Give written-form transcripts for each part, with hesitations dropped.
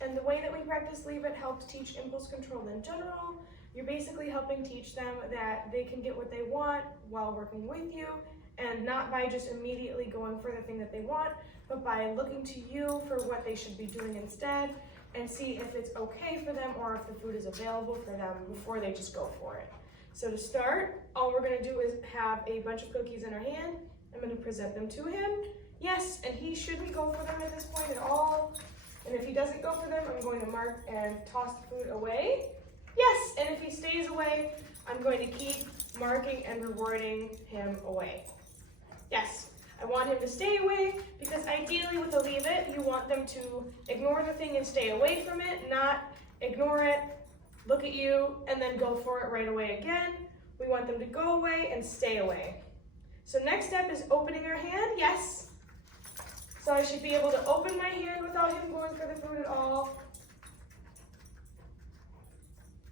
And the way that we practice Leave It helps teach impulse control in general. You're basically helping teach them that they can get what they want while working with you, and not by just immediately going for the thing that they want, but by looking to you for what they should be doing instead, and see if it's okay for them or if the food is available for them before they just go for it. So to start, all we're gonna do is have a bunch of cookies in our hand. I'm gonna present them to him. Yes, and he shouldn't go for them at this point at all. And if he doesn't go for them, I'm going to mark and toss the food away. Yes, and if he stays away, I'm going to keep marking and rewarding him away. Yes, I want him to stay away because ideally with a Leave It, you want them to ignore the thing and stay away from it, not ignore it, look at you, and then go for it right away again. We want them to go away and stay away. So next step is opening our hand, yes. So I should be able to open my hand without him going for the food at all.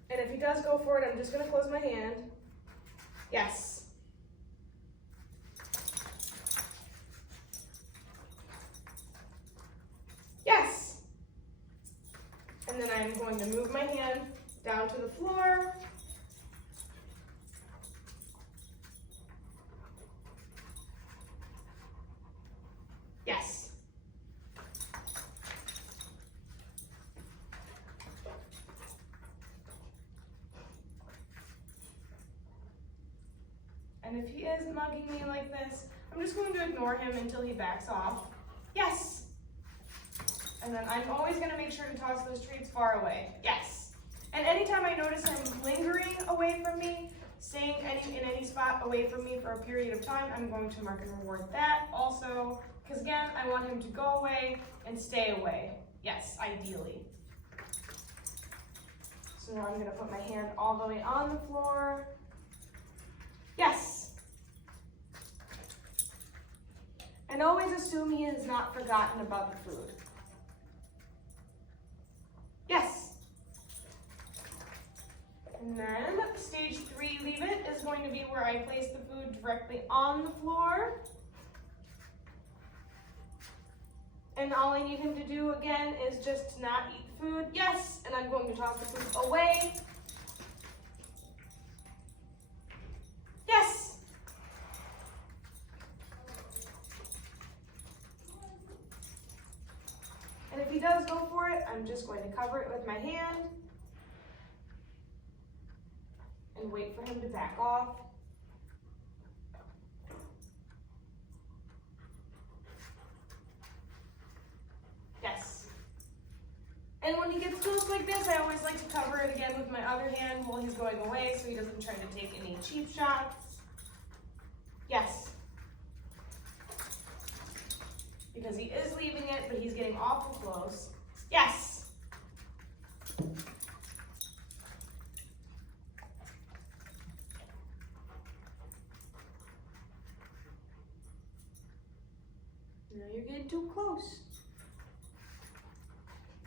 And if he does go for it, I'm just gonna close my hand. Yes. Yes. And then I'm going to move my hand down to the floor. Yes. And if he is mugging me like this, I'm just going to ignore him until he backs off. Yes. And then I'm always going to make sure to toss those treats far away. Yes. And anytime I notice him lingering away from me, staying in any spot away from me for a period of time, I'm going to mark and reward that also. Because again, I want him to go away and stay away. Yes, ideally. So now I'm going to put my hand all the way on the floor. Yes. And always assume he has not forgotten about the food. Yes. And then stage 3, Leave It, is going to be where I place the food directly on the floor. And all I need him to do again is just not eat food. Yes. And I'm going to toss the food away. Yes. And if he does go for it, I'm just going to cover it with my hand and wait for him to back off. Yes. And when he gets close like this, I always like to cover it again with my other hand while he's going away so he doesn't try to take any cheap shots. Yes. Because he is leaving it, but he's getting awful close. Yes. Now you're getting too close.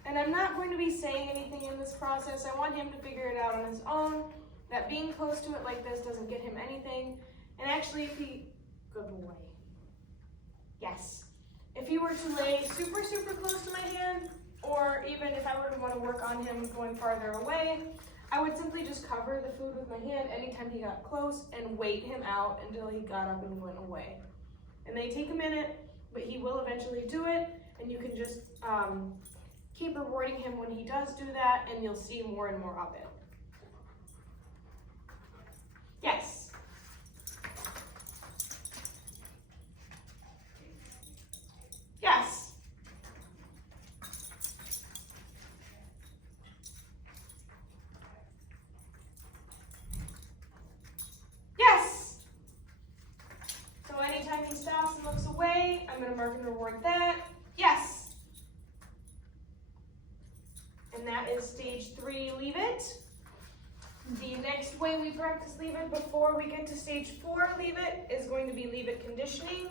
And I'm not going to be saying anything in this process. I want him to figure it out on his own, that being close to it like this doesn't get him anything. And actually, if he, good boy. Yes. If he were to lay super, super close to my hand, or even if I were to want to work on him going farther away, I would simply just cover the food with my hand anytime he got close and wait him out until he got up and went away. It may take a minute, but he will eventually do it, and you can just keep rewarding him when he does do that, and you'll see more and more of it. Yes. Yes. Yes. So anytime he stops and looks away, I'm going to mark and reward that. Yes. And that is stage 3, Leave It. The next way we practice Leave It before we get to stage 4, Leave It, is going to be Leave It conditioning.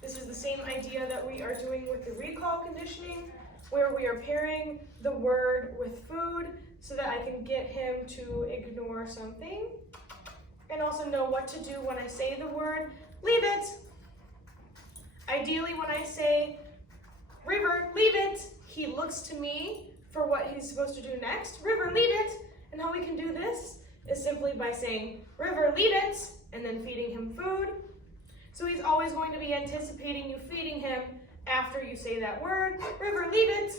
This is the same idea that we are doing with the recall conditioning, where we are pairing the word with food so that I can get him to ignore something and also know what to do when I say the word Leave It. Ideally, when I say River, leave it, he looks to me for what he's supposed to do next. River, leave it. And how we can do this is simply by saying, River, leave it, and then feeding him food. So he's always going to be anticipating you feeding him after you say that word, River, leave it.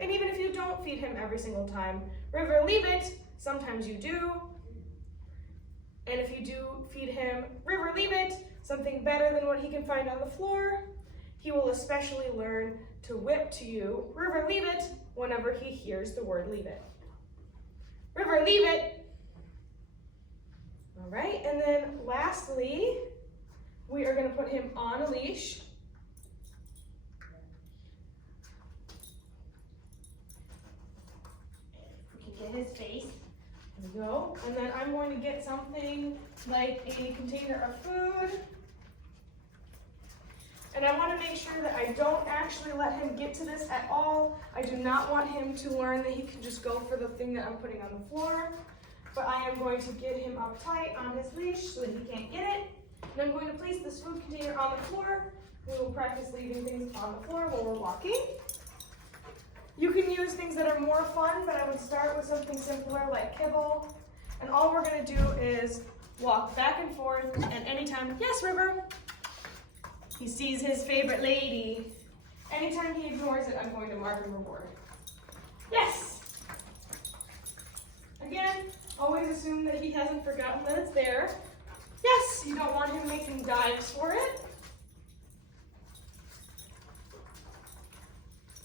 And even if you don't feed him every single time, River, leave it, sometimes you do. And if you do feed him, River, leave it, something better than what he can find on the floor, he will especially learn to whip to you, River, leave it, whenever he hears the word leave it. River, leave it. All right, and then lastly, we are going to put him on a leash. We can get his face. There we go. And then I'm going to get something like a container of food. And I want to make sure that I don't actually let him get to this at all. I do not want him to learn that he can just go for the thing that I'm putting on the floor. But I am going to get him up tight on his leash so that he can't get it. And I'm going to place this food container on the floor. We will practice leaving things on the floor while we're walking. You can use things that are more fun, but I would start with something simpler like kibble. And all we're going to do is walk back and forth, and anytime, yes, River, he sees his favorite lady. Anytime he ignores it, I'm going to mark and reward. Yes! Again, always assume that he hasn't forgotten that it's there. Yes, you don't want him making dives for it.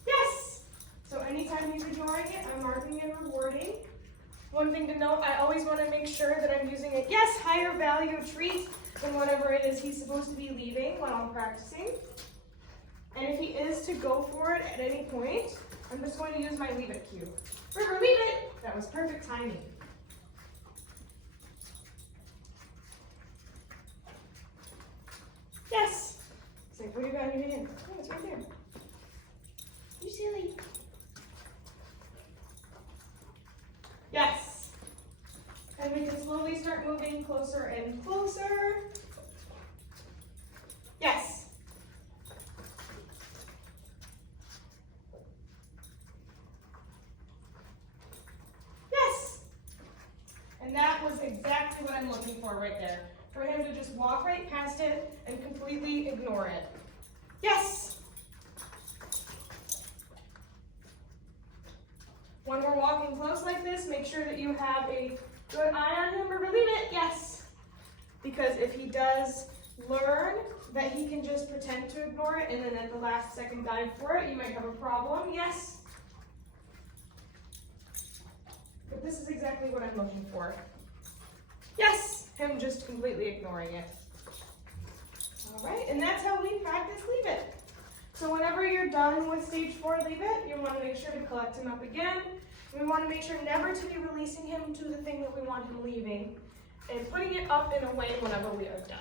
Yes! So anytime he's ignoring it, I'm marking and rewarding. One thing to note, I always want to make sure that I'm using a yes, higher value treat than whatever it is he's supposed to be leaving while I'm practicing. And if he is to go for it at any point, I'm just going to use my leave it cue. River, leave it! That was perfect timing. Yes! Say, what do you got in your hand? Oh, it's right there. You silly. Yes! And we can slowly start moving closer and closer. Yes! Yes! And that was exactly what I'm looking for right there. For him to just walk right past it and completely ignore it. Yes! When we're walking close like this, make sure that you have a good eye on him. River, leave it. Yes. Because if he does learn that he can just pretend to ignore it and then at the last second dive for it, you might have a problem. Yes. But this is exactly what I'm looking for. Yes. Him just completely ignoring it. All right. And that's how we practice leave it. So whenever you're done with stage 4 leave it, you want to make sure to collect him up again. We want to make sure never to be releasing him to the thing that we want him leaving and putting it up in a way whenever we are done.